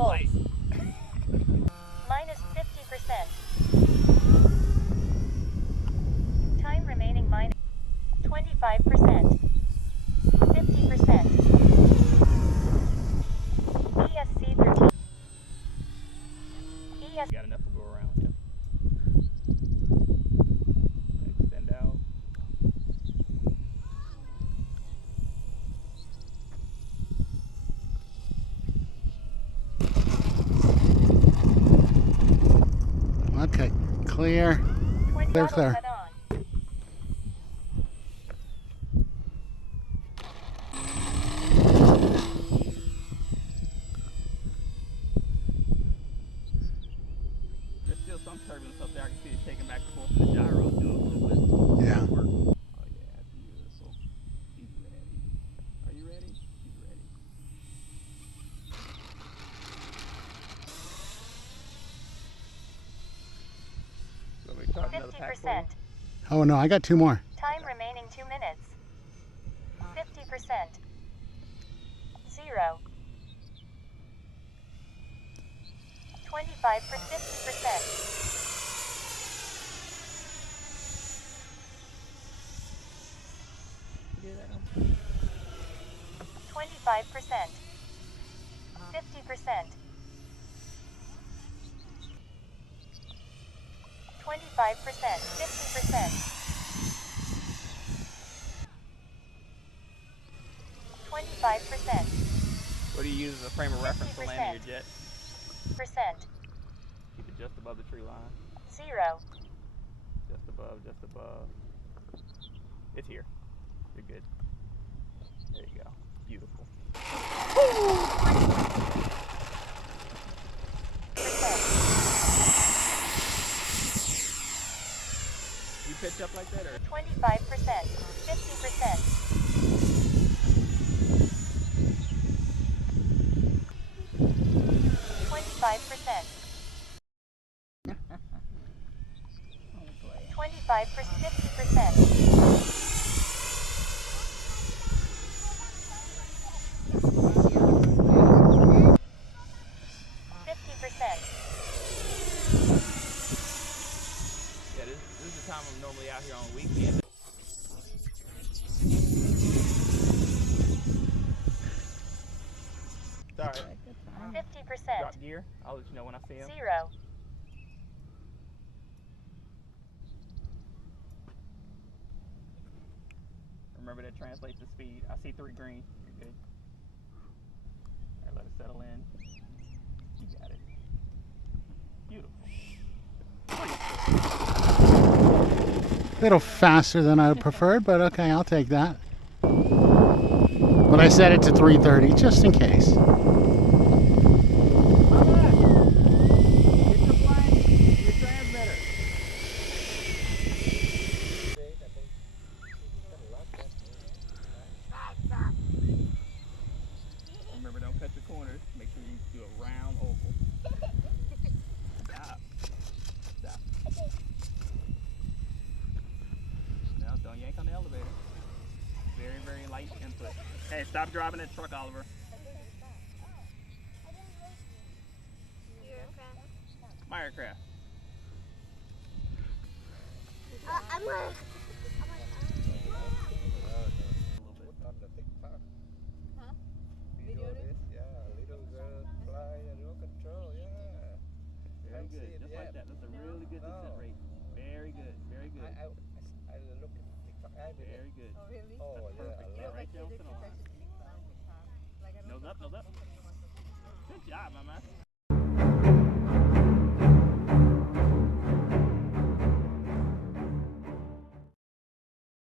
volts. Minus 50%. Time remaining minus 25%. 50%. ESC 13. ESC. Got enough to go around. Yep. Extend out. Okay, clear. Clear, clear. Cut on. There's still some turbulence up there. I can see it taking back and forth in the gyro still a little bit. Yeah. Oh yeah, beautiful. He's ready. Are you ready? He's ready. So we talking another pack for you? 50%. Oh no, I got 2 more. Time remaining 2 minutes. 50%. 0. 25 for 50%. 25%. 50%. 25%. 50%. 25%. What do you use as a frame of reference to land in your jet? Percent. Keep it just above the tree line. 0. Just above, just above. It's here. You're good. There you go. Beautiful. You pitch up like that or? 25%. 50%. 25%. 25 for 50%. 50%. Yeah, this is the time I'm normally out here on a weekend. Sorry. 50%. Drop gear. I'll let you know when I see him. 0. Remember that translates to speed. I see 3 green. You're good. All right, let it settle in. You got it. Beautiful. Little faster than I preferred, but okay, I'll take that. But I set it to 3:30 just in case. Remember, don't cut your corners. Make sure you do a round oval. Stop. Stop. No, don't yank on the elevator. Very, very light input. Hey, stop driving that truck, Oliver. My aircraft. I'm like... Very good, just like that. That's a really good descent rate. Very good, very good. I look at TikTok. Very good. Oh, really? Oh, That's perfect. yeah, I Right there on center line. Nose up, nose up. Good job, my man.